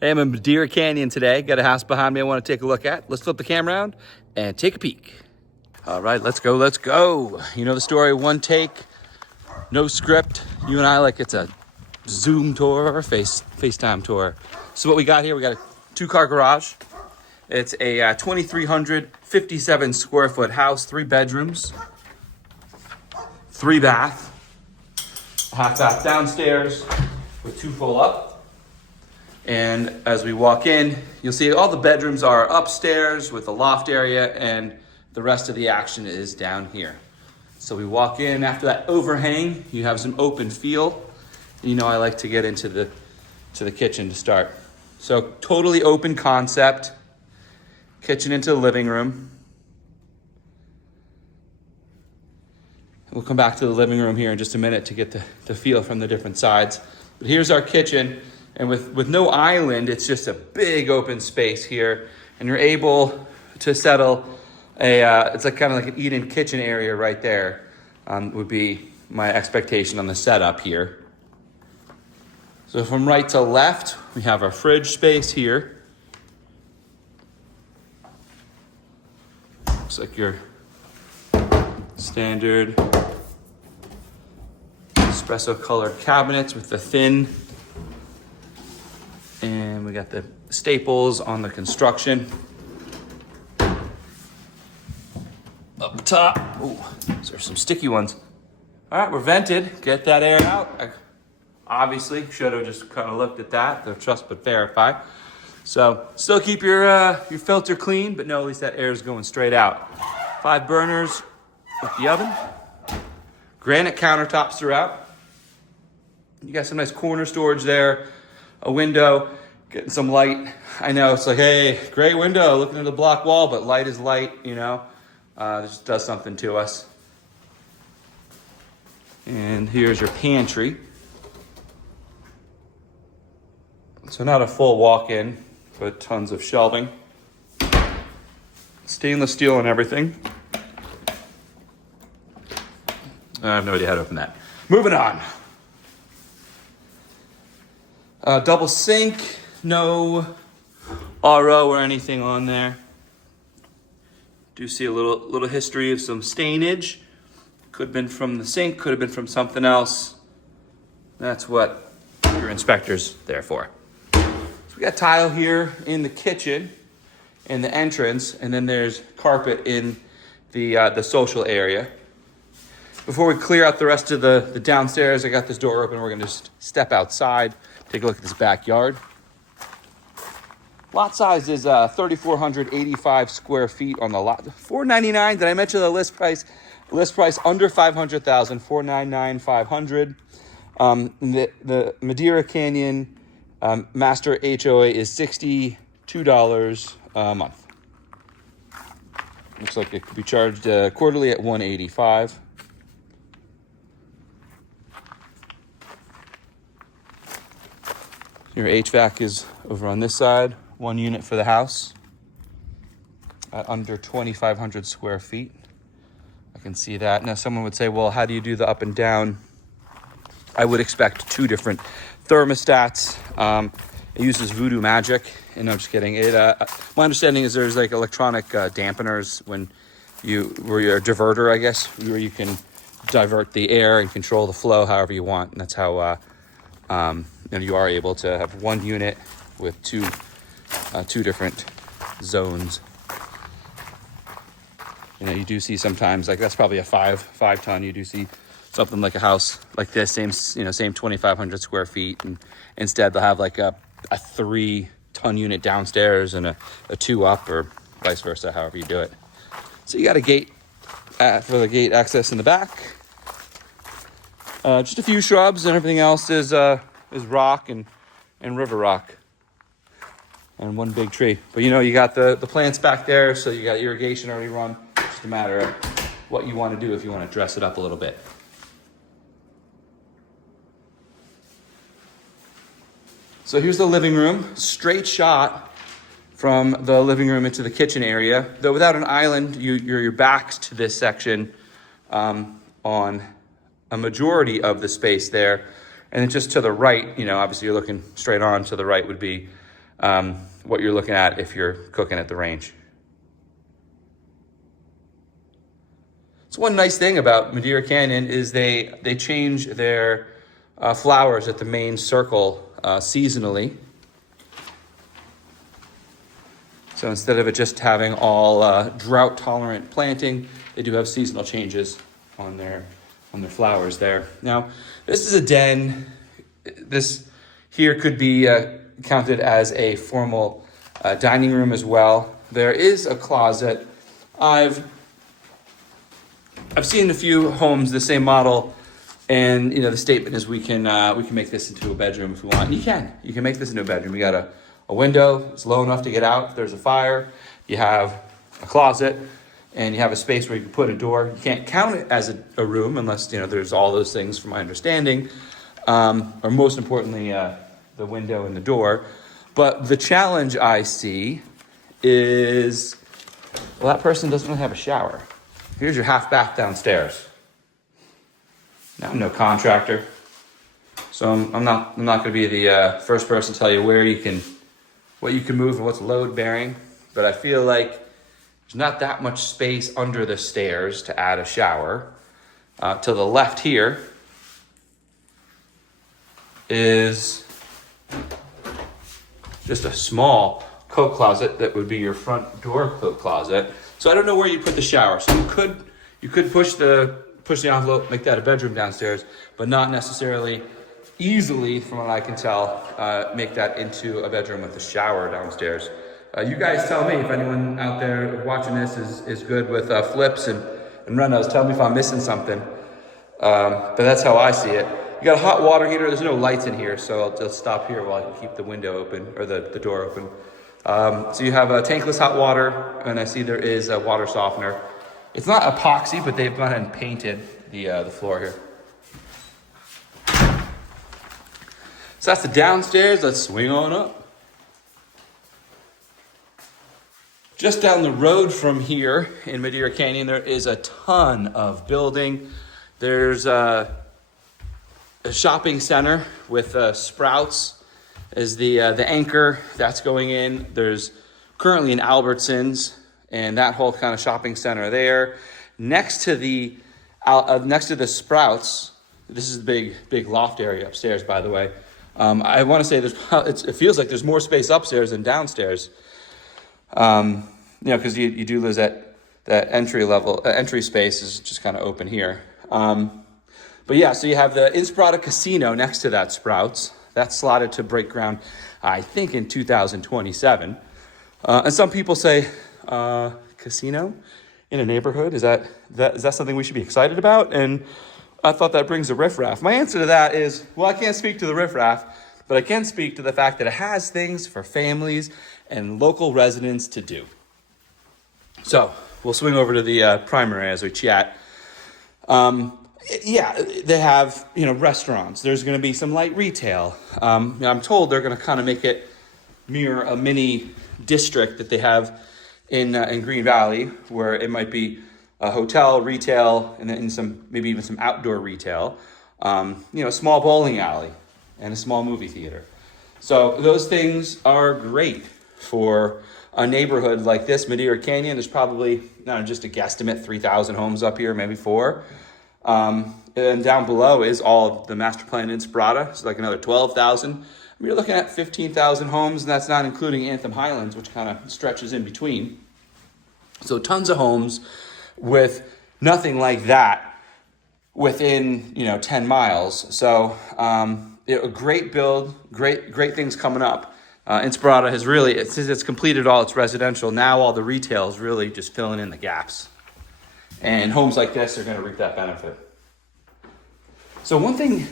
I am in Madeira Canyon today. Got a house behind me I want to take a look at. Let's flip the camera around and take a peek. All right, let's go, let's go. You know the story, one take, no script. You and I like it's a Zoom tour or FaceTime tour. So what we got here, we got a 2-car garage. It's a 2,357 square foot house, 3 bedrooms, 3 bath, a half bath downstairs with 2 full up. And as we walk in, you'll see all the bedrooms are upstairs with a loft area, and the rest of the action is down here. So we walk in, after that overhang, you have some open feel. You know I like to get into the kitchen to start. So totally open concept. Kitchen into the living room. We'll come back to the living room here in just a minute to get the feel from the different sides. But here's our kitchen. And with no island, it's just a big open space here. And you're able to settle it's like kind of like an eat-in kitchen area right there, would be my expectation on the setup here. So from right to left, we have our fridge space here. Looks like your standard espresso colored cabinets with the thin. And we got the staples on the construction. Up top, ooh, there's some sticky ones. All right, we're vented, get that air out. I obviously should have just kind of looked at that, the trust but verify. So still keep your filter clean, but no, at least that air is going straight out. 5 burners with the oven. Granite countertops throughout. You got some nice corner storage there. A window, getting some light. I know it's like, hey, gray window, looking at the block wall, but light is light, you know. This does something to us. And here's your pantry. So not a full walk-in, but tons of shelving. Stainless steel and everything. I have no idea how to open that. Moving on. Double sink, no RO or anything on there. Do see a little history of some stainage. Could have been from the sink, could have been from something else. That's what your inspector's there for. So we got tile here in the kitchen, in the entrance, and then there's carpet in the social area. Before we clear out the rest of the downstairs, I got this door open. We're gonna just step outside. Take a look at this backyard. Lot size is 3,485 square feet on the lot. $499. Did I mention the list price? List price under $500,000. $499,500. The Madeira Canyon master HOA is $62 a month. Looks like it could be charged quarterly at $185. Your HVAC is over on this side, 1 unit for the house at under 2,500 square feet. I can see that. Now someone would say, well, how do you do the up and down? I would expect 2 different thermostats. It uses voodoo magic, and I'm just kidding. My understanding is there's like electronic dampeners where you're a diverter, I guess, where you can divert the air and control the flow however you want. And that's how and you are able to have 1 unit with two different zones. You know, you do see sometimes, like that's probably a 5 ton. You do see something like a house like this, same 2,500 square feet, and instead they'll have like a 3 ton unit downstairs and a 2 up, or vice versa, however you do it. So you got a gate for the gate access in the back. Just a few shrubs, and everything else is rock and river rock, and 1 big tree. But you know, you got the plants back there, so you got irrigation already run. It's just a matter of what you want to do if you want to dress it up a little bit. So here's the living room, straight shot from the living room into the kitchen area. Though without an island, your back's to this section on a majority of the space there. And then just to the right, you know, obviously you're looking straight on, to the right would be what you're looking at if you're cooking at the range. So one nice thing about Madeira Canyon is they change their flowers at the main circle seasonally. So instead of it just having all drought-tolerant planting, they do have seasonal changes on their flowers there. Now, this is a den. This here could be counted as a formal dining room as well. There is a closet. I've seen a few homes the same model, and the statement is we can make this into a bedroom if we want. And you can make this into a bedroom. You got a window, it's low enough to get out if there's a fire. You have a closet, and you have a space where you can put a door. You can't count it as a room unless there's all those things from my understanding, or most importantly the window and the door. But the challenge I see is, well, that person doesn't really have a shower. Here's your half bath downstairs. Now, I'm no contractor, so I'm not going to be the first person to tell you what you can move and what's load bearing. But I feel like there's not that much space under the stairs to add a shower. To the left here is just a small coat closet that would be your front door coat closet. So I don't know where you put the shower. So you could push the envelope, make that a bedroom downstairs, but not necessarily easily, from what I can tell, make that into a bedroom with a shower downstairs. You guys tell me if anyone out there watching this is good with flips and renos. Tell me if I'm missing something. But that's how I see it. You got a hot water heater. There's no lights in here, so I'll just stop here while I can keep the window open, or the door open. So you have a tankless hot water, and I see there is a water softener. It's not epoxy, but they've gone ahead and painted the floor here. So that's the downstairs. Let's swing on up. Just down the road from here in Madeira Canyon, there is a ton of building. There's a shopping center with Sprouts as the anchor. That's going in. There's currently an Albertsons and that whole kind of shopping center there. Next to the Sprouts, this is the big loft area upstairs, by the way. I want to say it feels like there's more space upstairs than downstairs. Because you do lose that entry space is just kind of open here. But yeah, so you have the Inspirada casino next to that Sprouts. That's slotted to break ground, I think, in 2027. And some people say, casino in a neighborhood, is that something we should be excited about? And I thought that brings a riffraff. My answer to that is, well, I can't speak to the riffraff, but I can speak to the fact that it has things for families and local residents to do. So we'll swing over to the primary as we chat. They have restaurants. There's going to be some light retail. I'm told they're going to kind of make it mirror a mini district that they have in Green Valley, where it might be a hotel, retail, and then maybe even some outdoor retail. A small bowling alley and a small movie theater. So those things are great for a neighborhood like this. Madeira Canyon, there's probably, just a guesstimate, 3,000 homes up here, maybe 4. And down below is all the master plan Inspirada. It's like another 12,000. You're looking at 15,000 homes, and that's not including Anthem Highlands, which kind of stretches in between. So tons of homes with nothing like that within 10 miles. So a great build, great things coming up. Inspirada has really, it's completed all its residential. Now all the retail is really just filling in the gaps. And homes like this are going to reap that benefit. So one thing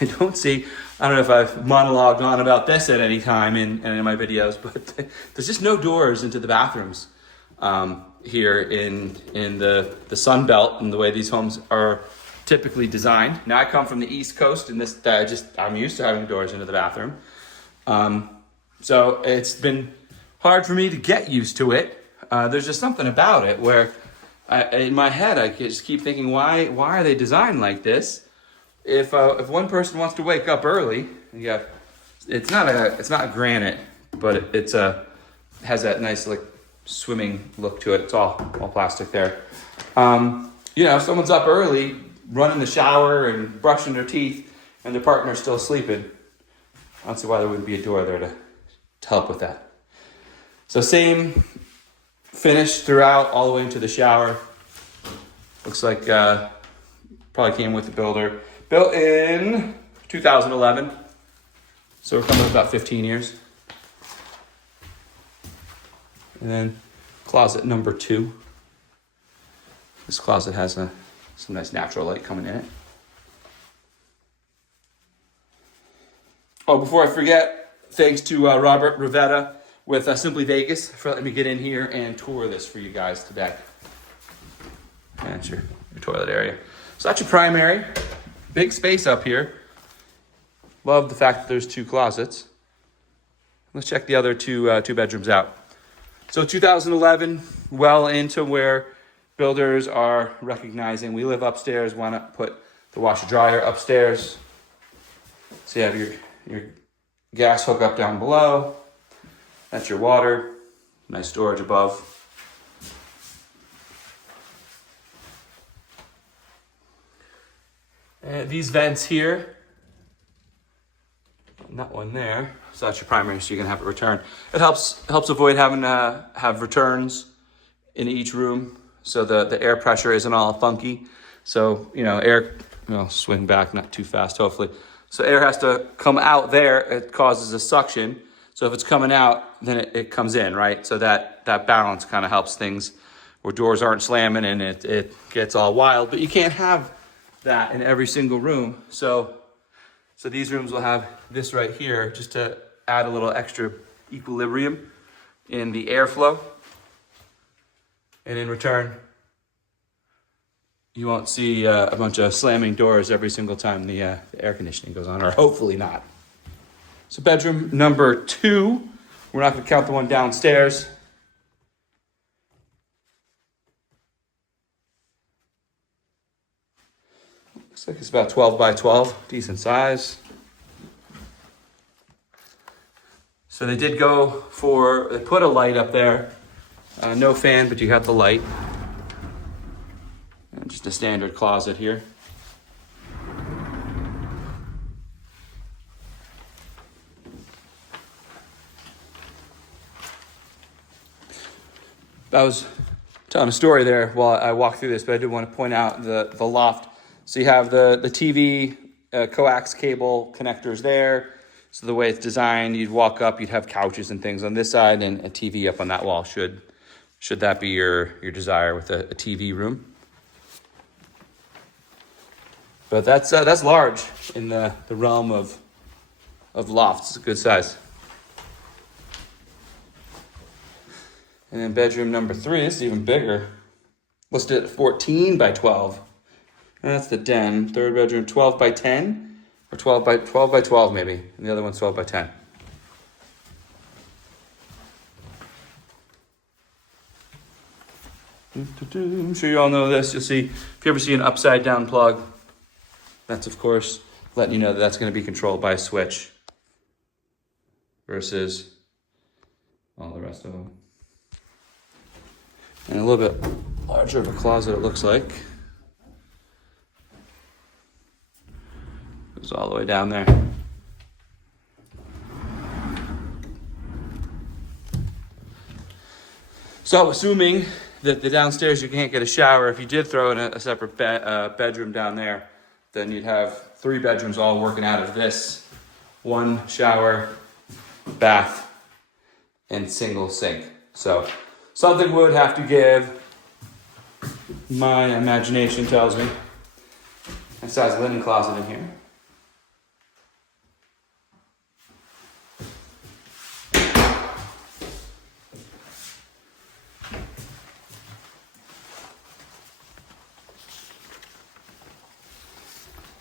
I don't see, I don't know if I've monologued on about this at any time in my videos, but there's just no doors into the bathrooms here in the Sun Belt and the way these homes are typically designed. Now I come from the East Coast, and I'm used to having doors into the bathroom. So it's been hard for me to get used to it. There's just something about it where in my head I just keep thinking, why are they designed like this? If one person wants to wake up early, it's not granite, but it's has that nice like swimming look to it. It's all plastic there. If someone's up early, running the shower and brushing their teeth, and their partner's still sleeping, I don't see why there wouldn't be a door there to help with that. So same finish throughout, all the way into the shower. Looks like probably came with the builder. Built in 2011. So we're coming up about 15 years. And then closet number 2. This closet has some nice natural light coming in it. Oh, before I forget, thanks to Robert Rivetta with Simply Vegas for letting me get in here and tour this for you guys today. That's your toilet area. So that's your primary. Big space up here. Love the fact that there's 2 closets. Let's check the other two bedrooms out. So 2011, well into where builders are recognizing we live upstairs, why not put the washer dryer upstairs? So you have your gas hookup down below. That's your water. Nice storage above. And these vents here, and that one there. So that's your primary, so you can have it return. It helps avoid having to have returns in each room, so the air pressure isn't all funky. So air, swing back not too fast, hopefully. So air has to come out there. It causes a suction. So if it's coming out, then it comes in, right? So that balance kind of helps things where doors aren't slamming and it gets all wild. But you can't have that in every single room. So these rooms will have this right here just to add a little extra equilibrium in the airflow. And in return, you won't see a bunch of slamming doors every single time the air conditioning goes on, or hopefully not. So bedroom number 2, we're not gonna count the one downstairs. Looks like it's about 12 by 12, decent size. So they did they put a light up there. No fan, but you got the light. And just a standard closet here. I was telling a story there while I walked through this, but I did want to point out the loft. So you have the TV coax cable connectors there. So the way it's designed, you'd walk up, you'd have couches and things on this side and a TV up on that wall, should that be your desire with a TV room. But that's large in the realm of lofts. It's a good size. And then bedroom number 3, this is even bigger. Listed at 14 by 12. And that's the den. Third bedroom, 12 by 10, or 12 by 12 maybe. And the other one's 12 by 10. I'm sure you all know this. You'll see, if you ever see an upside down plug, that's of course letting you know that that's going to be controlled by a switch versus all the rest of them. And a little bit larger of a closet, it looks like. Goes all the way down there. So assuming that the downstairs you can't get a shower, if you did throw in a separate bedroom down there, then you'd have 3 bedrooms all working out of this 1 shower, bath, and single sink. So something would have to give. My imagination tells me. A size linen closet in here.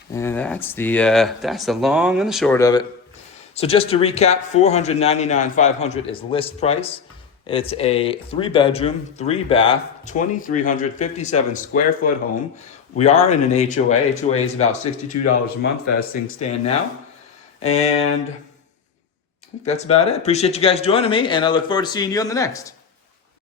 And that's the long and the short of it. So just to recap, $499,500 is list price. It's a 3-bedroom, 3-bath, 2,357 square foot home. We are in an HOA. HOA is about $62 a month as things stand now. And That's about it. Appreciate you guys joining me, and I look forward to seeing you on the next.